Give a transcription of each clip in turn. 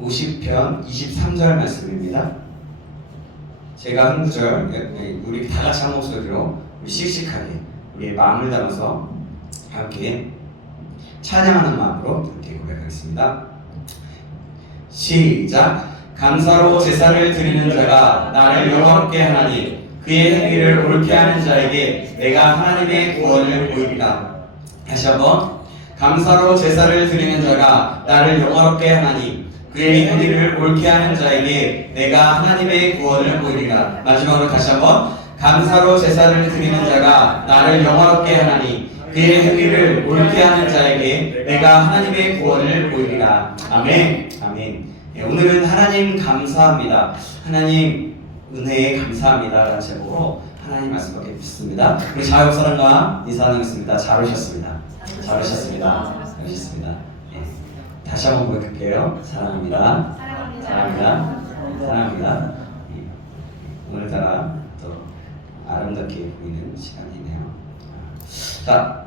50편 23절 말씀입니다. 제가 한 구절 우리 다 같이 한 목소리로 우리 씩씩하게 우리의 마음을 담아서 함께 찬양하는 마음으로 함께 고백하겠습니다. 시작. 감사로 제사를 드리는 자가 나를 영화롭게 하나니 그의 행위를 옳게 하는 자에게 내가 하나님의 구원을 보이리라. 다시 한번. 감사로 제사를 드리는 자가 나를 영화롭게 하나니 그의 행위를 옳게 하는 자에게 내가 하나님의 구원을 보이리라. 마지막으로 다시 한번. 감사로 제사를 드리는 자가 나를 영화롭게 하나니 그의 행위를 옳게 하는 자에게 내가 하나님의 구원을 보이리라. 아멘. 아멘. 오늘은 하나님 감사합니다. 하나님 은혜에 감사합니다 라는 제목으로 하나님 말씀 받게 됐습니다. 우리 자유사랑과 인사 나누겠습니다. 잘 오셨습니다. 잘 오셨습니다. 잘 오셨습니다. 다시 한번 고백할게요. 사랑합니다. 사랑합니다. 사랑합니다. 오늘따라 또 아름답게 보이는 시간이네요. 자,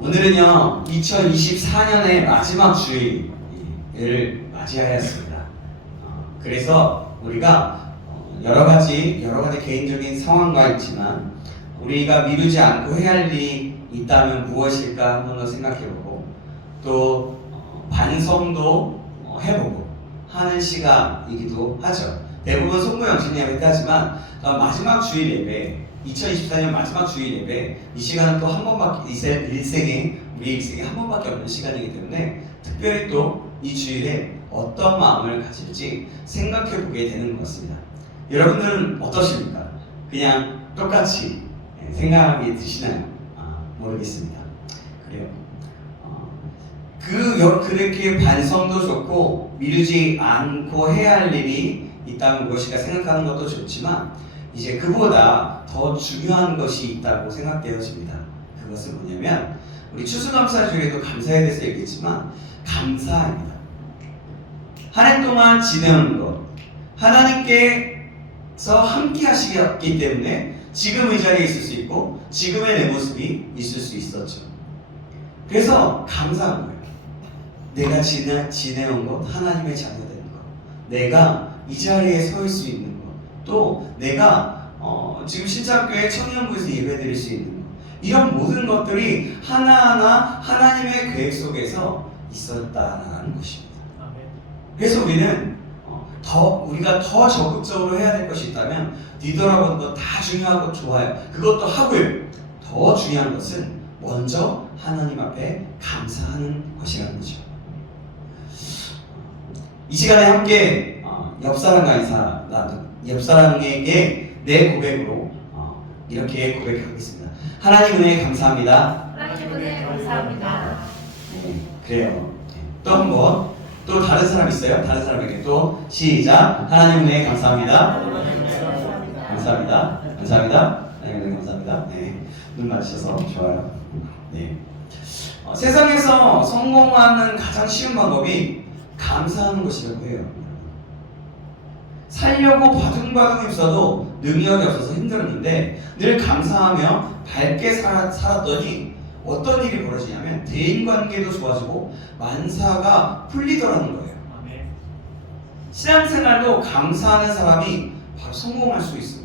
오늘은요 2024년의 마지막 주일을 맞이하였습니다. 그래서 우리가 여러 가지 개인적인 상황과 있지만 우리가 미루지 않고 해야 할 일이 있다면 무엇일까 한번 더 생각해보고 또 반성도 해보고 하는 시간이기도 하죠. 대부분 송구영신예배 하지만 마지막 주일 예배 2024년 마지막 주일 예배 이 시간은 또 한 번밖에 일생에 우리 일생에 한 번밖에 없는 시간이기 때문에 특별히 또 이 주일에 어떤 마음을 가질지 생각해 보게 되는 것 같습니다. 여러분들은 어떠십니까? 그냥 똑같이 생각이 드시나요? 모르겠습니다. 그래요. 그렇게 반성도 좋고 미루지 않고 해야 할 일이 있다면 무엇일까 생각하는 것도 좋지만 이제 그보다 더 중요한 것이 있다고 생각되어집니다. 그것은 뭐냐면 우리 추수감사주일에도 감사에 대해서 얘기했지만 감사입니다. 한 해 동안 지내온 것 하나님께서 함께 하시기 때문에 지금 이 자리에 있을 수 있고 지금의 내 모습이 있을 수 있었죠. 그래서 감사한 거예요. 내가 지내온 것, 하나님의 자녀된 것, 내가 이 자리에 서 있을 수 있는 것, 또 내가 지금 신창교회 청년부에서 예배드릴 수 있는 것, 이런 모든 것들이 하나하나 하나님의 계획 속에서 있었다는 것입니다. 그래서 우리는 우리가 더 적극적으로 해야 될 것이 있다면 뒤돌아보는 것 다 중요하고 좋아요. 그것도 하고요. 더 중요한 것은 먼저 하나님 앞에 감사하는 것이라는 거죠. 이 시간에 함께 옆사람에게 내 고백으로 이렇게 고백하겠습니다. 하나님 은혜에 감사합니다. 하나님 은혜에 감사합니다. 네, 그래요. 또 한 번. 또 다른 사람 있어요? 다른 사람에게 또 시작. 하나님 은혜에 감사합니다. 감사합니다. 감사합니다. 하나님 감사합니다. 네, 눈 맞으셔서 좋아요. 네. 세상에서 성공하는 가장 쉬운 방법이 감사하는 것이라고 해요. 살려고 바둥바둥 힘써도 능력이 없어서 힘들었는데 늘 감사하며 밝게 살았더니 어떤 일이 벌어지냐면 대인관계도 좋아지고 만사가 풀리더라는 거예요. 신앙생활도 감사하는 사람이 바로 성공할 수 있습니다.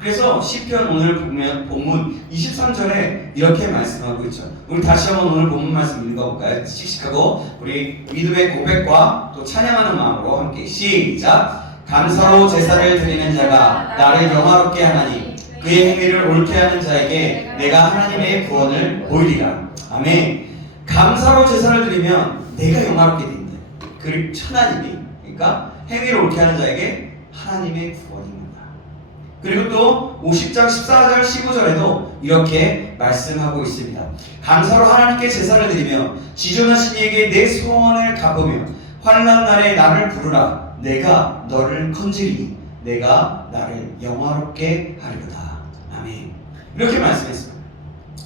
그래서 시편 오늘 보면 본문 23절에 이렇게 말씀하고 있죠. 우리 다시 한번 오늘 본문 말씀 읽어볼까요? 씩씩하고 우리 믿음의 고백과 또 찬양하는 마음으로 함께 시작. 감사로 제사를 드리는 자가 나를 영화롭게 하나니 그의 행위를 옳게 하는 자에게 내가 하나님의 구원을 보이리라. 아멘. 감사로 제사를 드리면 내가 영화롭게 된다. 그리고 하나님이 그러니까 행위를 옳게 하는 자에게 하나님의 구원입니다. 그리고 또 50장 14절 15절에도 이렇게 말씀하고 있습니다. 감사로 하나님께 제사를 드리며 지존하신 이에게 내 소원을 갚으며 환난 날에 나를 부르라. 내가 너를 건지리니 내가 나를 영화롭게 하리로다. 아멘. 이렇게 말씀했습니다.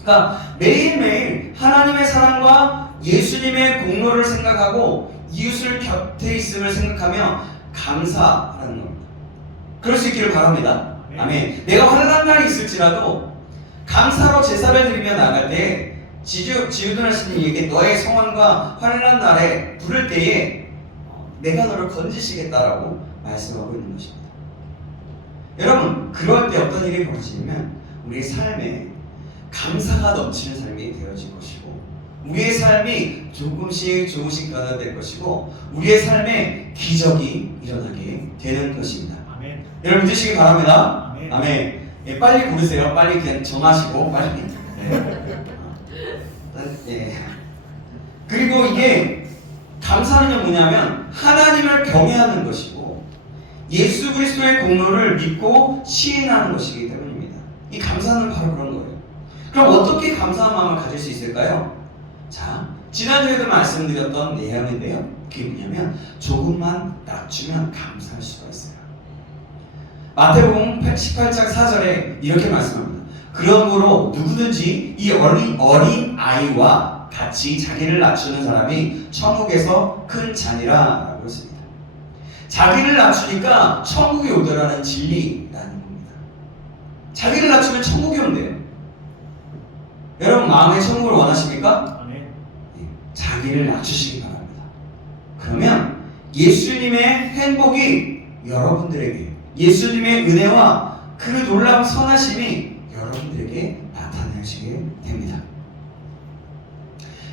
그러니까 매일매일 하나님의 사랑과 예수님의 공로를 생각하고 이웃을 곁에 있음을 생각하며 감사하는 겁니다. 그럴 수 있기를 바랍니다. 아멘. 내가 환난 날이 있을지라도 감사로 제사를 드리며 나갈 때 지우던 하시님에게 너의 성원과 환난 날에 부를 때에 내가 너를 건지시겠다라고 말씀하고 있는 것입니다. 여러분, 그럴 때 어떤 일이 벌어지냐면 우리의 삶에 감사가 넘치는 삶이 되어질 것이고, 우리의 삶이 조금씩 변화될 것이고, 우리의 삶에 기적이 일어나게 되는 것입니다. 아멘. 여러분 믿으시기 바랍니다. 아멘. 아멘. 예, 빨리 고르세요. 빨리 그냥 정하시고 빨리. 예. 그리고 이게 감사는요 뭐냐면 하나님을 경외하는 것이고 예수 그리스도의 공로를 믿고 시인하는 것이기 때문입니다. 이 감사는 바로 그런 거예요. 그럼 어떻게 감사한 마음을 가질 수 있을까요? 자, 지난주에도 말씀드렸던 내용인데요. 그게 뭐냐면 조금만 낮추면 감사할 수가 있어요. 마태복음 18장 4절에 이렇게 말씀합니다. 그러므로 누구든지 이 어린 아이와 같이 자기를 낮추는 사람이 천국에서 큰 잔이라 라고 했습니다. 자기를 낮추니까 천국이 오더라는 진리라는 겁니다. 자기를 낮추면 천국이 온대요. 여러분 마음의 천국을 원하십니까? 아멘. 예, 자기를 낮추시기 바랍니다. 그러면 예수님의 행복이 여러분들에게, 예수님의 은혜와 그 놀라운 선하심이 여러분들에게 나타나시게 됩니다.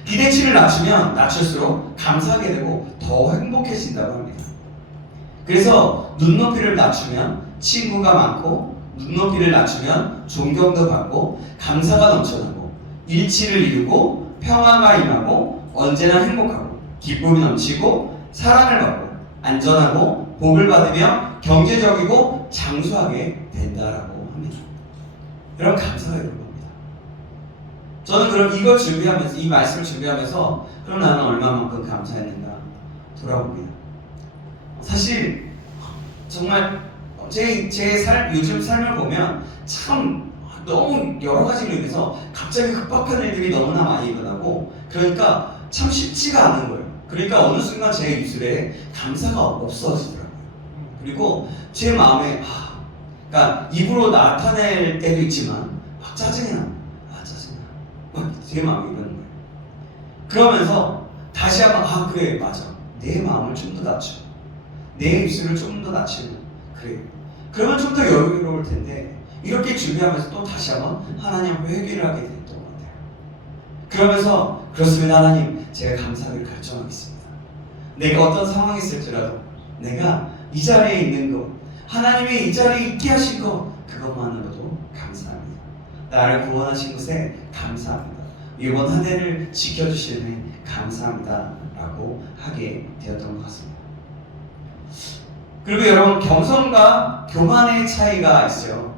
기대치를 낮추면 낮출수록 감사하게 되고 더 행복해진다고 합니다. 그래서 눈높이를 낮추면 친구가 많고, 눈높이를 낮추면 존경도 받고, 감사가 넘쳐나고, 일치를 이루고, 평화가 임하고, 언제나 행복하고, 기쁨이 넘치고, 사랑을 받고, 안전하고, 복을 받으며 경제적이고 장수하게 된다라고 합니다. 여러분 감사가 이런 겁니다. 저는 그럼 이걸 준비하면서, 이 말씀을 준비하면서 그럼 나는 얼마만큼 감사했는가 돌아봅니다. 사실 정말 요즘 삶을 보면 참 너무 여러 가지로 인해서 갑자기 급박한 일들이 너무나 많이 일어나고, 그러니까 참 쉽지가 않은 거예요. 그러니까 어느 순간 제 입술에 감사가 없어지더라고요. 그리고 제 마음에 그러니까 입으로 나타낼 때도 있지만 막 짜증이 나. 짜증나. 막 제 마음이 이러는 거예요. 그러면서 다시 한번 그래 맞아. 내 마음을 좀 더 낮춰. 내 입술을 좀 더 낮추면 그래. 그러면 좀 더 여유로울 텐데, 이렇게 준비하면서 또 다시 한번 하나님 회개를 하게 됐던 것 같아요. 그러면서 그렇습니다 하나님, 제가 감사를 결정하겠습니다. 내가 어떤 상황이 있을지라도 내가 이 자리에 있는 것, 하나님이 이 자리에 있게 하신 것, 그것만으로도 감사합니다. 나를 구원하신 것에 감사합니다. 이번 한 해를 지켜주시는 감사합니다 라고 하게 되었던 것 같습니다. 그리고 여러분, 겸손과 교만의 차이가 있어요.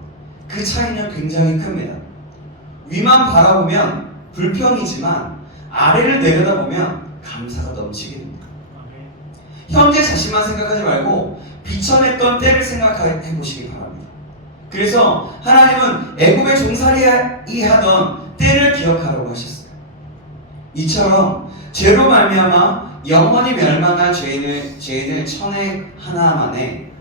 그 차이는 굉장히 큽니다. 위만 바라보면 불평이지만 아래를 내려다보면 감사가 넘치게 됩니다. 현재 자신만 생각하지 말고 비천했던 때를 생각해 보시기 바랍니다. 그래서 하나님은 애굽에 종살이 하던 때를 기억하라고 하셨어요. 이처럼 죄로 말미암아 영원히 멸망한 죄인을 천에 하나만에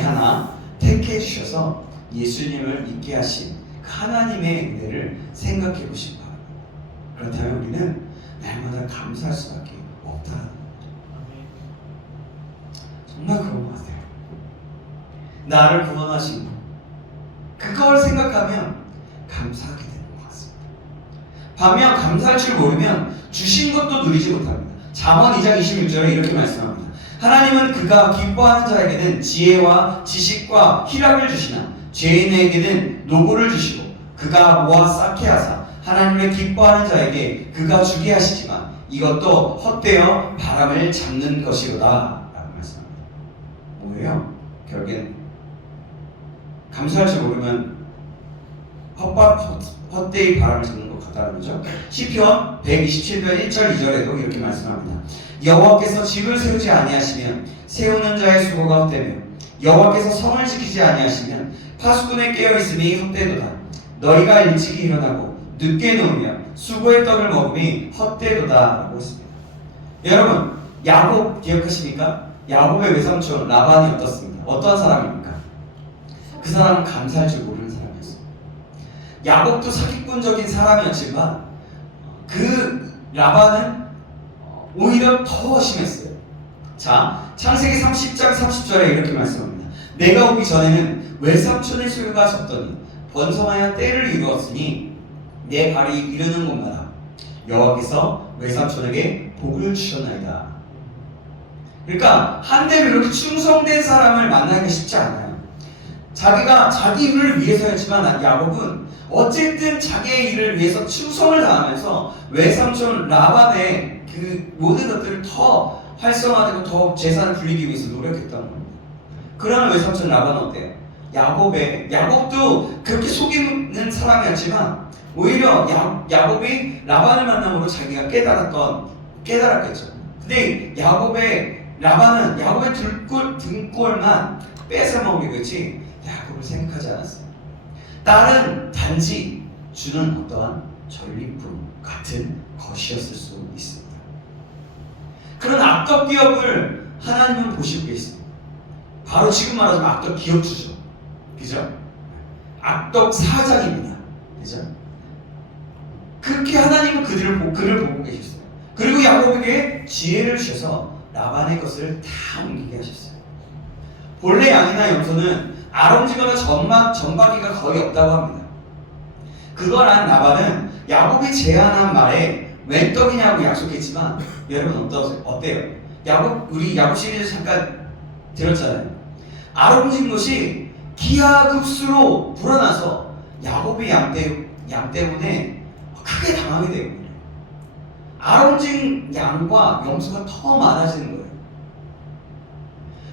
하나 택해 주셔서 예수님을 믿게 하신 그 하나님의 은혜를 생각해 보시기 바랍니다. 그렇다면 우리는 날마다 감사할 수밖에 없다는 겁니다. 정말 그런 것 같아요. 나를 구원하신 분, 그걸 생각하면 감사하게 되는 것 같습니다. 반면 감사할 줄 모르면 주신 것도 누리지 못합니다. 잠언 2장 26절에 이렇게 말씀합니다. 하나님은 그가 기뻐하는 자에게는 지혜와 지식과 희락을 주시나 죄인에게는 노고를 주시고, 그가 모아 쌓게 하사 하나님을 기뻐하는 자에게 그가 주게 하시지만 이것도 헛되어 바람을 잡는 것이로다 라고 말씀합니다. 뭐예요? 결국엔 감사할 줄 모르면 헛되이 바람을 잡는 것 같다는 거죠. 시편 127편 1절 2절에도 이렇게 말씀합니다. 여호와께서 집을 세우지 아니하시면 세우는 자의 수고가 헛되며 여호와께서 성을 지키지 아니하시면 파수꾼의 깨어있음이 헛되도다. 너희가 일찍이 일어나고 늦게 누우며 수고의 떡을 먹음이 헛되도다 라고 했습니다. 여러분, 야곱 기억하십니까? 야곱의 외삼촌 라반이 어떻습니까? 어떤 사람입니까? 그 사람은 감사할 줄 모르는 사람이었어요. 야곱도 사기꾼적인 사람이었지만 그 라반은 오히려 더 심했어요. 자, 창세기 30장 30절에 이렇게 말씀합니다. 내가 오기 전에는 외삼촌의 소유가 적더니 번성하여 때를 이루었으니 내 발이 이르는 곳마다 여호와께서 외삼촌에게 복을 주셨나이다. 그러니까 한때로 이렇게 충성된 사람을 만나기 쉽지 않아요. 자기가 자기 일을 위해서였지만 야곱은 어쨌든 자기의 일을 위해서 충성을 다하면서 외삼촌 라반의 그 모든 것들을 더 활성화되고 더 재산을 불리기 위해서 노력했다는 겁니다. 그러나 외삼촌 라반은 어때요? 야곱도 그렇게 속이는 사람이었지만 오히려 야곱이 라반을 만남으로 자기가 깨달았겠죠. 근데 라반은 야곱의 등골만 뺏어 먹이겠지 야곱을 생각하지 않았어요. 딸은 단지 주는 어떠한 전리품 같은 것이었을 수 있습니다. 그런 악덕 기업을 하나님은 보시고 계십니다. 바로 지금 말하자면 악덕 기업주죠. 그죠? 악덕 사장입니다. 그죠? 그렇게 하나님은 그를 보고 계셨어요. 그리고 야곱에게 지혜를 주셔서 라반의 것을 다 옮기게 하셨어요. 본래 양이나 염소는 아름지거나 점박이가 거의 없다고 합니다. 그걸 안 라반은 야곱이 제안한 말에 웬 떡이냐고 약속했지만 여러분 어때요? 우리 야곱 시리즈 잠깐 들었잖아요. 아름진 것이 기하급수로 불어나서 야곱이 양 때문에 크게 당하게 돼요. 아름진 양과 염소가 더 많아지는 거예요.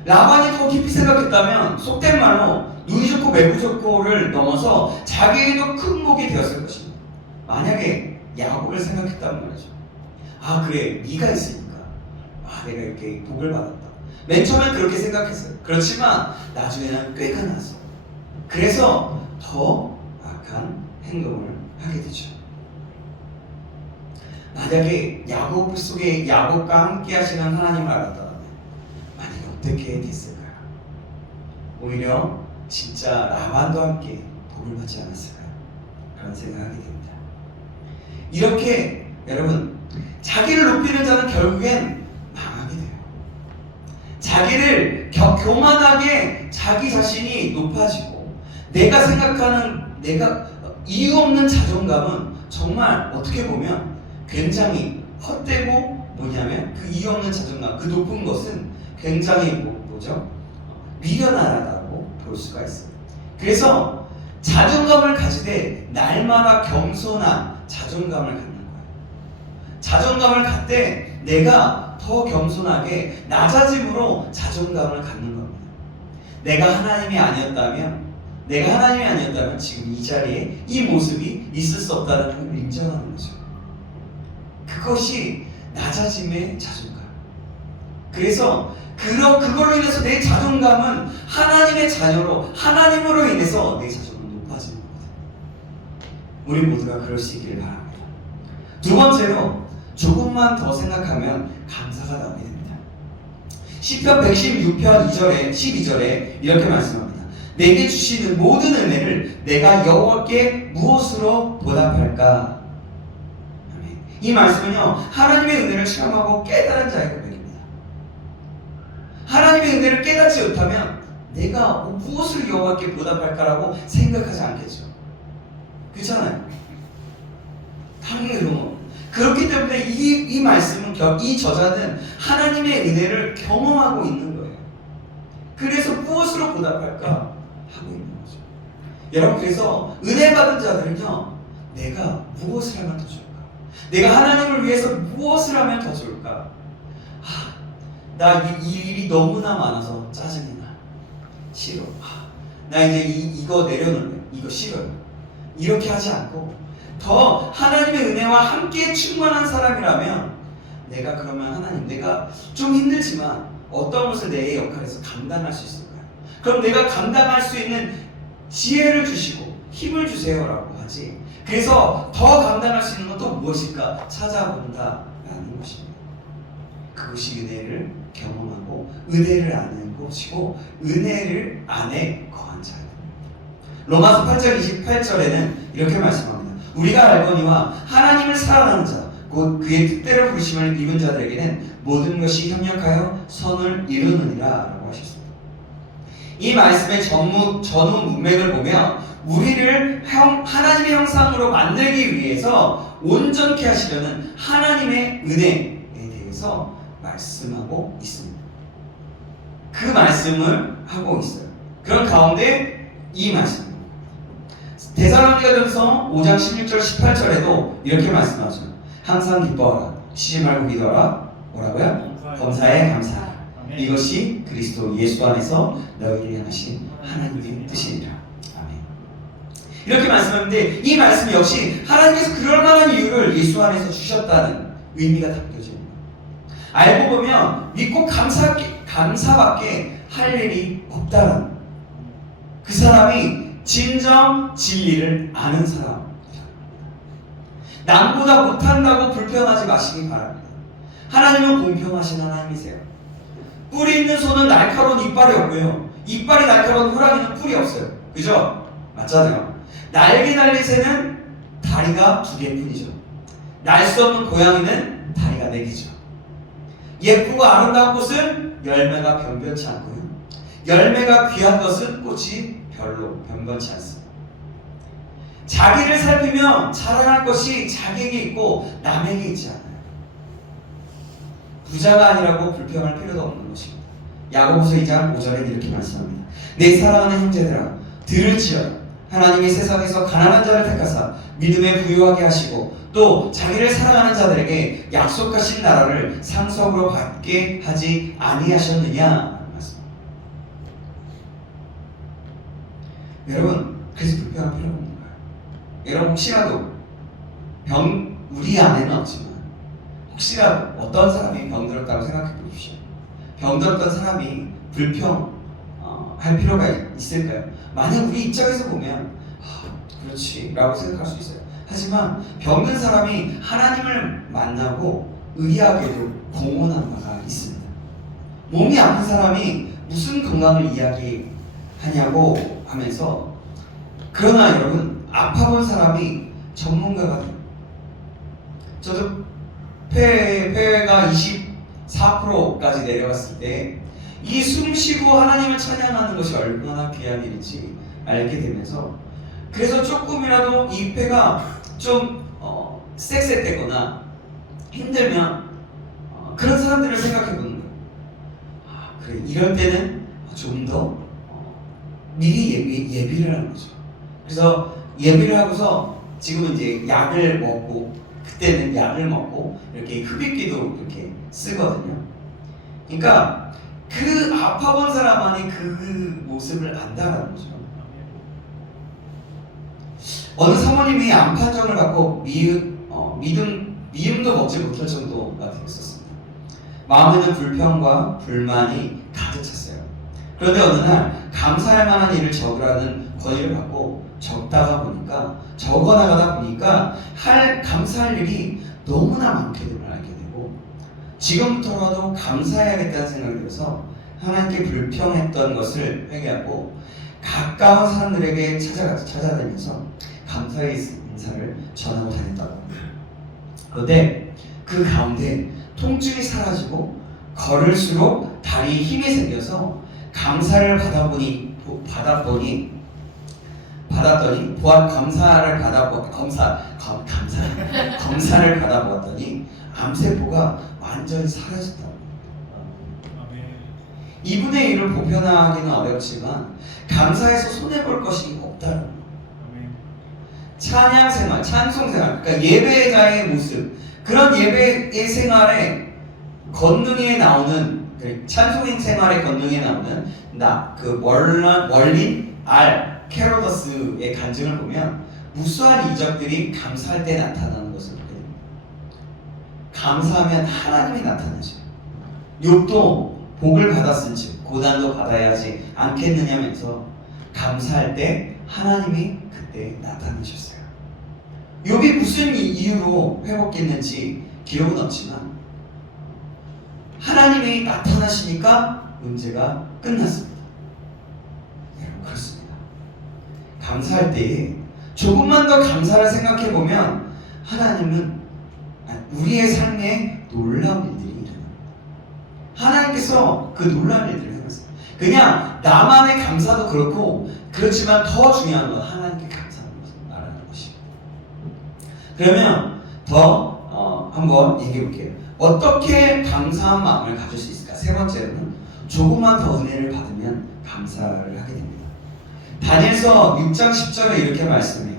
라반이 더 깊이 생각했다면 속된 말로 눈이 좋고 매부 좋고를 넘어서 자기에도 큰 복이 되었을 것입니다. 만약에 야곱을 생각했다는 말이죠. 아 그래 네가 있으니까 내가 이렇게 복을 받았다. 맨 처음엔 그렇게 생각했어요. 그렇지만 나중에는 꾀가 나서 그래서 더 악한 행동을 하게 되죠. 만약에 야곱 속에 야곱과 함께 하시는 하나님을 알았다면 만약에 어떻게 됐을까요? 오히려 진짜 라반도 함께 복을 받지 않았을까요? 그런 생각하게 됩니다. 이렇게 여러분 자기를 높이는 자는 결국엔 망하게 돼요. 자기를 교만하게 자기 자신이 높아지고 내가 생각하는 이유 없는 자존감은 정말 어떻게 보면 굉장히 헛되고 뭐냐면 그 이유 없는 자존감, 그 높은 것은 굉장히 뭐죠? 미련하다고 볼 수가 있어요. 그래서 자존감을 가지되 날마다 겸손한 자존감을 갖는 거예요. 자존감을 갖되 내가 더 겸손하게 낮아짐으로 자존감을 갖는 겁니다. 내가 하나님이 아니었다면 지금 이 자리에 이 모습이 있을 수 없다는 걸 인정하는 거죠. 그것이 낮아짐의 자존감. 그래서 그걸로 인해서 내 자존감은 하나님의 자녀로 하나님으로 인해서 내 자존감이 높아지는 겁니다. 우리 모두가 그럴 수 있기를 바랍니다. 두 번째로 조금만 더 생각하면 감사가 나오게 됩니다. 시편 116편 12절에 이렇게 말씀합니다. 내게 주시는 모든 은혜를 내가 여호와께 무엇으로 보답할까? 이 말씀은요 하나님의 은혜를 체험하고 깨달은 자의 고백입니다. 하나님의 은혜를 깨닫지 못하면 내가 무엇을 여호와께 보답할까라고 생각하지 않겠죠. 그렇잖아요. 당연히 그런 거. 그렇기 때문에 이 말씀은 이 저자는 하나님의 은혜를 경험하고 있는 거예요. 그래서 무엇으로 보답할까 하고 있는 거죠. 여러분 그래서 은혜 받은 자들은요 내가 무엇을 하면 더 좋을까? 내가 하나님을 위해서 무엇을 하면 더 좋을까? 나 이 일이 너무나 많아서 짜증이 나. 싫어. 나 이제 이거 내려놓을래. 이거 싫어요. 이렇게 하지 않고 더 하나님의 은혜와 함께 충만한 사람이라면 내가 그러면 하나님 내가 좀 힘들지만 어떤 것을 내 역할에서 감당할 수 있을까요? 그럼 내가 감당할 수 있는 지혜를 주시고 힘을 주세요라고 하지. 그래서 더 감당할 수 있는 건 또 무엇일까 찾아본다라는 것입니다. 그것이 은혜를 경험하고 은혜를 아는 것이고 은혜를 안에 거한 자입니다. 로마서 8장 28절에는 이렇게 말씀합니다. 우리가 알거니와 하나님을 사랑하는 자, 곧 그의 뜻대로 부르심을 입은 자들에게는 모든 것이 협력하여 선을 이루느니라 라고 하셨습니다. 이 말씀의 전후 문맥을 보면 우리를 하나님의 형상으로 만들기 위해서 온전케 하시려는 하나님의 은혜에 대해서 말씀하고 있습니다. 그 말씀을 하고 있어요. 그런 가운데 이 말씀, 데살로니가전서 5장 16절 18절에도 이렇게 말씀하죠. 항상 기뻐하라, 쉬지 말고 기도하라. 뭐라고요? 검사에 감사하라. 이것이 그리스도 예수 안에서 너희를 향하신 하나님의 뜻이니라. 아멘. 이렇게 말씀하는데 이 말씀 역시 하나님께서 그럴 만한 이유를 예수 안에서 주셨다는 의미가 담겨집니다. 알고 보면 믿고 감사밖에 할 일이 없다는, 그 사람이 진정 진리를 아는 사람. 남보다 못한다고 불평하지 마시기 바랍니다. 하나님은 공평하신 하나님이세요. 뿔이 있는 소는 날카로운 이빨이 없고요, 이빨이 날카로운 호랑이는 뿔이 없어요. 그죠? 맞잖아요. 날개 달린 새는 다리가 2개뿐이죠. 날 수 없는 고양이는 다리가 4개죠. 예쁘고 아름다운 꽃은 열매가 변변치 않고요, 열매가 귀한 것은 꽃이 별로 변변치 않습니다. 자기를 살피며 자랑할 것이 자기에게 있고 남에게 있지 않아요. 부자가 아니라고 불평할 필요도 없는 것입니다. 야고보서 2장 5절에 이렇게 말씀합니다. 내 사랑하는 형제들아, 들을지어다. 하나님이 세상에서 가난한 자를 택하사 믿음에 부유하게 하시고 또 자기를 사랑하는 자들에게 약속하신 나라를 상속으로 받게 하지 아니하셨느냐. 여러분, 그래서 불평할 필요가 없는 거예요. 여러분, 혹시라도 우리 안에는 없지만 혹시라도 어떤 사람이 병들었다고 생각해 보십시오. 병들었던 사람이 할 필요가 있을까요? 만약 우리 입장에서 보면 그렇지 라고 생각할 수 있어요. 하지만 병든 사람이 하나님을 만나고 의아하게도 공언한 바가 있습니다. 몸이 아픈 사람이 무슨 건강을 이야기하냐고 하면서, 그러나 여러분, 아파본 사람이 전문가가 돼요. 저도 폐가 24%까지 내려갔을 때 이 숨쉬고 하나님을 찬양하는 것이 얼마나 귀한 일인지 알게 되면서, 그래서 조금이라도 이 폐가 좀 쌕쌕되거나 힘들면 그런 사람들을 생각해 보는 거예요. 그래, 이럴 때는 좀 더 미리 예비를 하는 거죠. 그래서 예비를 하고서 지금은 이제 약을 먹고, 그때는 약을 먹고 이렇게 흡입기도 이렇게 쓰거든요. 그러니까 그 아파본 사람만이 그 모습을 안다라는 거죠. 어느 사모님이 암 판정을 받고 미움도 먹지 못할 정도가 되었었습니다. 마음에는 불평과 불만이 가득 찼어요. 그런데 어느 날 감사할 만한 일을 적으라는 권유를 받고 적어나가다 보니까 감사할 일이 너무나 많게 됨을 알게 되고, 지금부터라도 감사해야겠다는 생각이 들어서 하나님께 불평했던 것을 회개하고 가까운 사람들에게 찾아다니면서 감사의 인사를 전하고 다녔다고 합니다. 그런데 그 가운데 통증이 사라지고 걸을수록 다리에 힘이 생겨서 감사를 받았더니 검사를 받아보았더니 암세포가 완전히 사라졌다고 합니다. 이분의 1을 보편화하기는 어렵지만 감사해서 손해볼 것이 없다는 거예요. 찬양 생활, 찬송 생활, 그러니까 예배자의 모습, 그런 예배의 생활에 건능에 나오는, 찬송 생활의 건능에 나오는 그 월린 캐로더스의 간증을 보면 무수한 이적들이 감사할 때 나타나는 것을 보게 됩니다. 감사하면 하나님이 나타나죠. 욥도 복을 받았은즉 고난도 받아야 하지 않겠느냐면서 감사할 때 하나님이 그때 나타나셨어요. 욥이 무슨 이유로 회복했는지 기록은 없지만 하나님이 나타나시니까 문제가 끝났습니다. 여러분, 그렇습니다. 감사할 때에 조금만 더 감사를 생각해 보면 하나님은 우리의 삶에 놀라운 일들이 일어납니다. 하나님께서 그 놀라운 일들을 해놨어요. 그냥 나만의 감사도 그렇고 그렇지만 더 중요한 건 하나님께 감사하는 것을 말하는 것입니다. 그러면 더 한번 얘기해 볼게요. 어떻게 감사한 마음을 가질 수 있을까? 세 번째로는 조금만 더 은혜를 받으면 감사를 하게 됩니다. 다니엘서 6장 10절에 이렇게 말씀해요.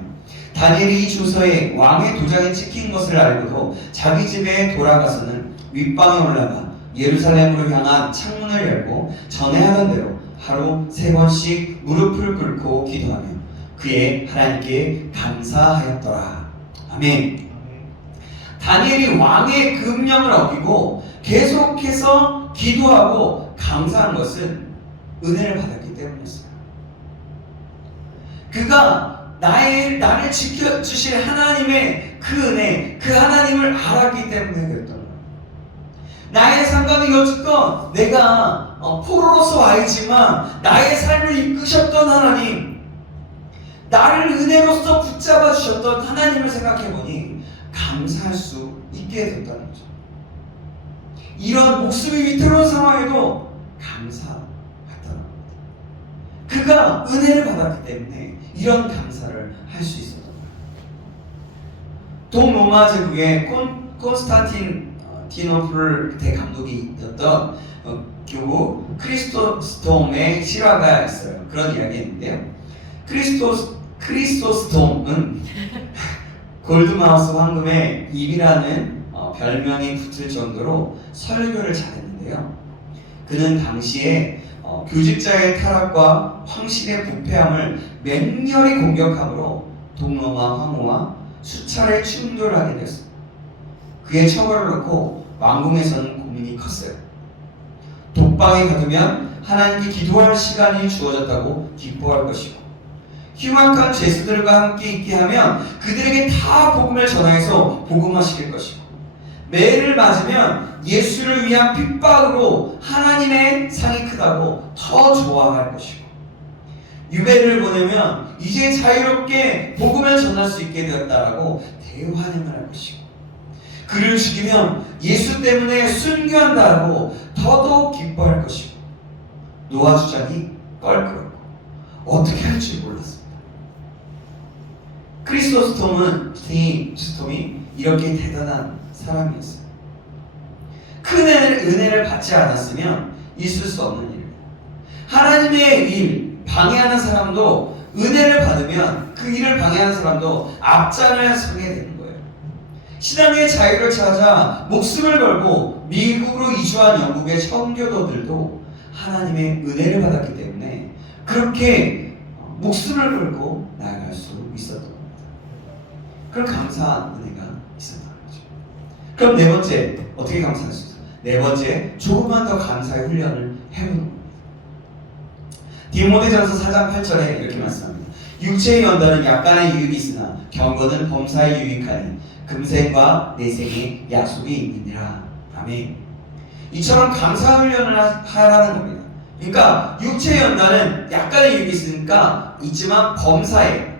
다니엘이 이 조서에 왕의 도장이 찍힌 것을 알고도 자기 집에 돌아가서는 윗방에 올라가 예루살렘으로 향한 창문을 열고 전에 하던 대로 하루 3번씩 무릎을 꿇고 기도하며 그의 하나님께 감사하였더라. 아멘. 다니엘이 왕의 금령을 어기고 계속해서 기도하고 감사한 것은 은혜를 받았기 때문이었어요. 그가 나를 지켜주실 하나님의 그 은혜, 그 하나님을 알았기 때문에 그랬던 거예요. 나의 상관이 여쭙건 내가 포로로서 와 있지만 나의 삶을 이끄셨던 하나님, 나를 은혜로서 붙잡아 주셨던 하나님을 생각해보니 감사할 수 있게 됐다는 거죠. 이런 목숨이 위태로운 상황에도 감사했다는 겁니다. 그가 은혜를 받았기 때문에 이런 감사를 할 수 있었던 거예요. 동로마 제국의 콘스탄티노플 대감독이었던 교우 크리스토스톰의 실화가 있어요. 그런 이야기가 있는데요. 크리스토스톰은 골드마우스 황금의 입이라는 별명이 붙을 정도로 설교를 잘했는데요. 그는 당시에 교직자의 타락과 황실의 부패함을 맹렬히 공격함으로 동로마 황후와 수차례 충돌하게 되었습니다. 그의 처벌을 놓고 왕궁에서는 고민이 컸어요. 독방에 가두면 하나님께 기도할 시간이 주어졌다고 기뻐할 것이고 흉악한 죄수들과 함께 있게 하면 그들에게 다 복음을 전하여서 복음화시킬 것이고 매를 맞으면 예수를 위한 핍박으로 하나님의 상이 크다고 더 좋아할 것이고 유배를 보내면 이제 자유롭게 복음을 전할 수 있게 되었다라고 대환영을 할 것이고 그를 죽이면 예수 때문에 순교한다라고 더더욱 기뻐할 것이고 노아 주장이 껄끄럽고 어떻게 할지 몰랐습니다. 크리스토스톰이 이렇게 대단한 사람이었어요. 큰 은혜를 받지 않았으면 있을 수 없는 일입니다. 하나님의 일 방해하는 사람도 은혜를 받으면 그 일을 방해하는 사람도 앞장을 서게 되는 거예요. 신앙의 자유를 찾아 목숨을 걸고 미국으로 이주한 영국의 청교도들도 하나님의 은혜를 받았기 때문에 그렇게 목숨을 걸고 나아갈 수 있었던 겁니다. 그런 감사한 은혜가 있었던 거죠. 그럼 네 번째 어떻게 감사할 수 있어요? 네 번째 조금만 더 감사의 훈련을 해보는 겁니다. 디모데전서 4장 8절에 이렇게 말씀합니다. 육체의 연단은 약간의 유익이 있으나 경건은 범사에 유익하니 금생과 내생에 약속이 있느니라. 아멘. 이처럼 감사 훈련을 하라는 겁니다. 그러니까 육체의 연단은 약간의 유익이 있지만 범사에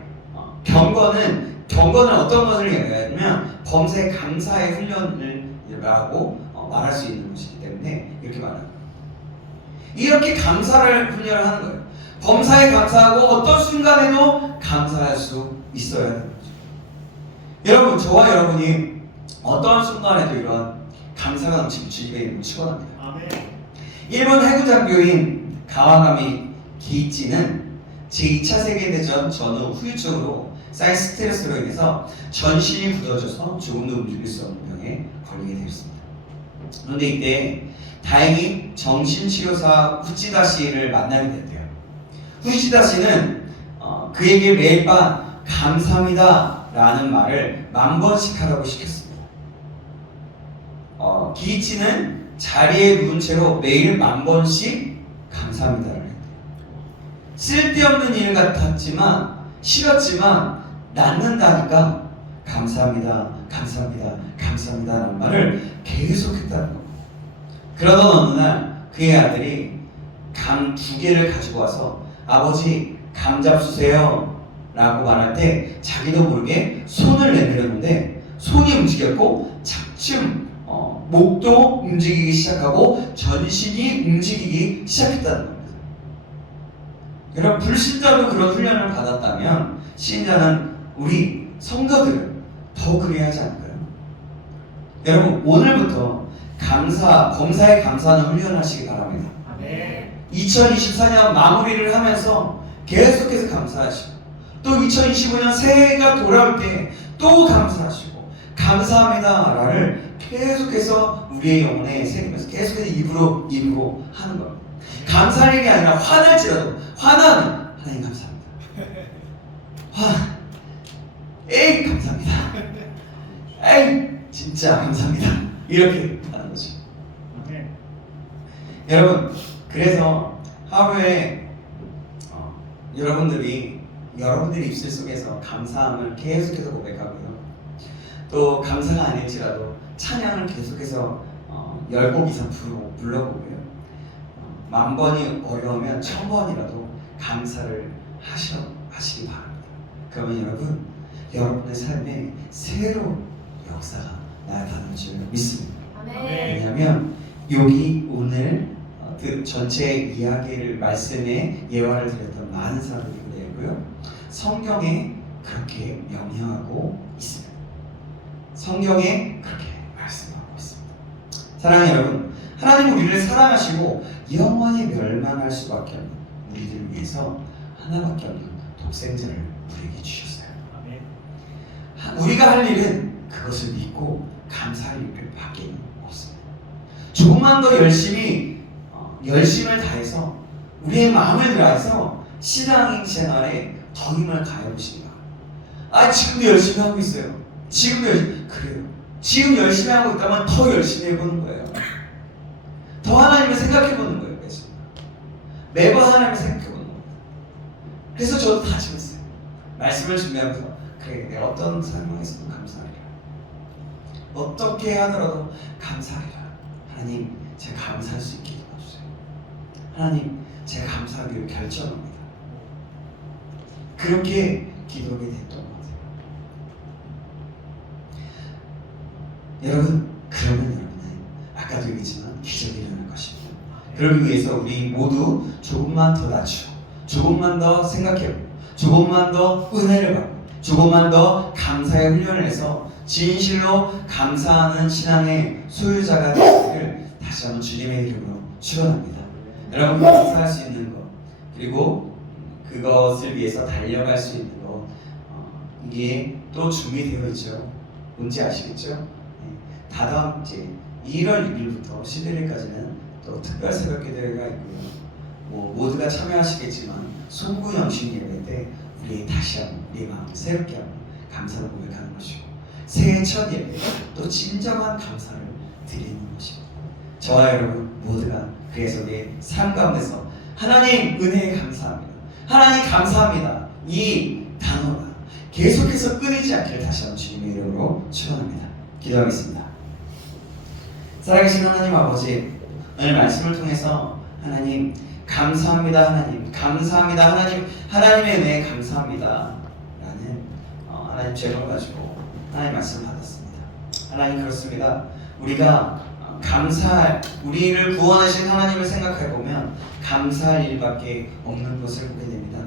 경건은 어떤 것을 얘기하냐면 범사에 감사의 훈련을 라고 말할 수 있는 것이기 때문에 이렇게 말합니다. 이렇게 감사를 훈련을 하는 거예요. 범사에 감사하고 어떤 순간에도 감사할 수 있어야 하는 거죠. 여러분, 저와 여러분이 어떤 순간에도 이런 감사가 넘치는 주의가 있는 축원합니다. 일본 해군 장교인 가와가미 기이치는 제2차 세계대전 전후 후유증으로 쌓인 스트레스로 인해서 전신이 굳어져서 조금도 움직일 수 없는 병에 걸리게 되었습니다. 그런데 이때 다행히 정신치료사 후치다 씨를 만나게 됐대요. 후치다 씨는 그에게 매일 밤 감사합니다 라는 말을 10,000번씩 하라고 시켰습니다. 기이치는 자리에 누운 채로 매일 10,000번씩 감사합니다를 했대요. 쓸데없는 일 같았지만 싫었지만 낫는다니까 감사합니다, 감사합니다, 감사합니다라는 말을 계속했다는 겁니다. 그러던 어느 날 그의 아들이 감 2개를 가지고 와서 아버지 감 잡수세요 라고 말할 때 자기도 모르게 손을 내밀었는데 손이 움직였고 차츰 목도 움직이기 시작하고 전신이 움직이기 시작했다는 겁니다. 여러분, 불신자도 그런 훈련을 받았다면 신자는 우리 성도들은 더 그래야 하지 않을까요? 여러분, 오늘부터 범사에 감사하는 훈련을 하시기 바랍니다. 아멘. 2024년 마무리를 하면서 계속해서 감사하시고 또 2025년 새해가 돌아올 때 또 감사하시고 감사합니다를 계속해서 우리의 영혼에 새기면서 계속해서 입으로 하는 겁니다. 감사할 일이 아니라 화날지라도 화나는 하나님 감사합니다. 에이 감사합니다. 에이 진짜 감사합니다. 이렇게 하는 거지. 여러분, 그래서 하루에 여러분들이 입술 속에서 감사함을 계속해서 고백하고요. 또 감사가 아닐지라도 찬양을 계속해서 10곡 이상 불러보고요. 10,000번이 어려우면 1,000번이라도 감사를 하시기 바랍니다. 그러면 여러분의 삶에 새로운 역사가 나타날 줄 믿습니다. 아멘. 왜냐하면 여기 오늘 그 전체 이야기를 말씀에 예화를 드렸던 많은 사람들이 그래고요. 성경에 그렇게 명령하고 있습니다. 성경에 그렇게 말씀하고 있습니다. 사랑하는 여러분, 하나님 우리를 사랑하시고 영원히 멸망할 수밖에 없는 우리들을 위해서 하나밖에 없는 독생자를 우리에게 주셨어요. 우리가 할 일은 그것을 믿고 감사할 일밖에 없습니다. 조금만 더 열심을 다해서 우리의 마음을 다해서 신앙인 생활에 더 힘을 가해보시기 바랍니다. 지금도 열심히 하고 있어요. 그래요. 지금 열심히 하고 있다면 더 열심히 해보는 거예요. 더 하나님을 생각해보는 거예요. 매번 하나님을 생각해보는 거예요. 그래서 저도 다짐했어요. 말씀을 준비하면서 그래, 내가 어떤 상황에서도 감사하리라. 어떻게 하더라도 감사하리라. 하나님, 제가 감사할 수 있게 도와주세요. 하나님, 제가 감사하기로 결정합니다. 그렇게 기도하게 됐던 것 같아요. 여러분, 그러면 여러분은 아까도 얘기했지만 기적이 일어날 것입니다. 그러기 위해서 우리 모두 조금만 더 낮추고 조금만 더 생각해보고 조금만 더 은혜를 받고 조금만 더 감사의 훈련을 해서 진실로 감사하는 신앙의 소유자가 되기를 다시 한번 주님의 이름으로 축원합니다. 여러분, 감사할 수 있는 것, 그리고 그것을 위해서 달려갈 수 있는 것, 이게 또 준비되어 있죠. 뭔지 아시겠죠? 다다음 이제 1월 6일부터 11일까지는 또 특별 새벽 기도회가 있고요. 모두가 참여하시겠지만 송구 영신 예배 때 우리 다시 한번 우리 마음을 새롭게 한번 감사를 고백하는 것이고, 새해 첫 예배 또 진정한 감사를 드리는 것입니다. 저와 여러분 모두가 그래서 우리의 삶 가운데서 하나님 은혜에 감사합니다, 하나님 감사합니다, 이 단어가 계속해서 끊이지 않기를 다시 한번 주님의 이름으로 축원합니다. 기도하겠습니다. 살아계신 하나님 아버지, 오늘 말씀을 통해서 하나님 감사합니다, 하나님 감사합니다, 하나님의 은혜에 감사합니다 라는 하나님 제목을 가지고 하나님 말씀을 받았습니다. 하나님, 그렇습니다. 우리가 우리를 구원하신 하나님을 생각해보면 감사할 일밖에 없는 것을 보게 됩니다.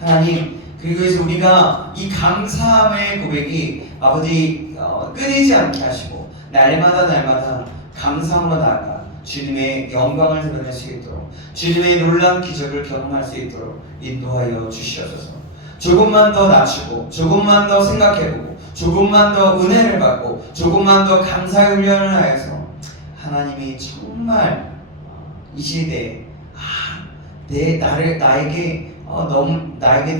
하나님, 그리고 해서 우리가 이 감사함의 고백이 아버지 끊이지 않게 하시고 날마다 감사함으로 나아가 주님의 영광을 드러낼 수 있도록, 주님의 놀라운 기적을 경험할 수 있도록 인도하여 주시옵소서. 조금만 더 낮추고 조금만 더 생각해보고 조금만 더 은혜를 받고 조금만 더 감사의 훈련을 하여서 하나님이 정말 이 시대에 나에게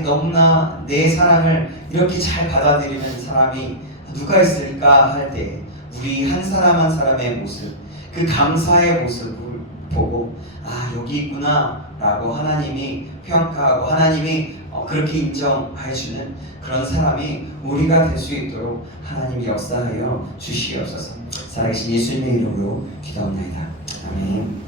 너무나 내 사랑을 이렇게 잘 받아들이는 사람이 누가 있을까 할 때 우리 한 사람 한 사람의 모습, 그 감사의 모습을 보고 여기 있구나 라고 하나님이 평가하고 하나님이 그렇게 인정해 주는 그런 사람이 우리가 될 수 있도록 하나님이 역사하여 주시옵소서. 살아계신 예수님의 이름으로 기도합니다. 아멘.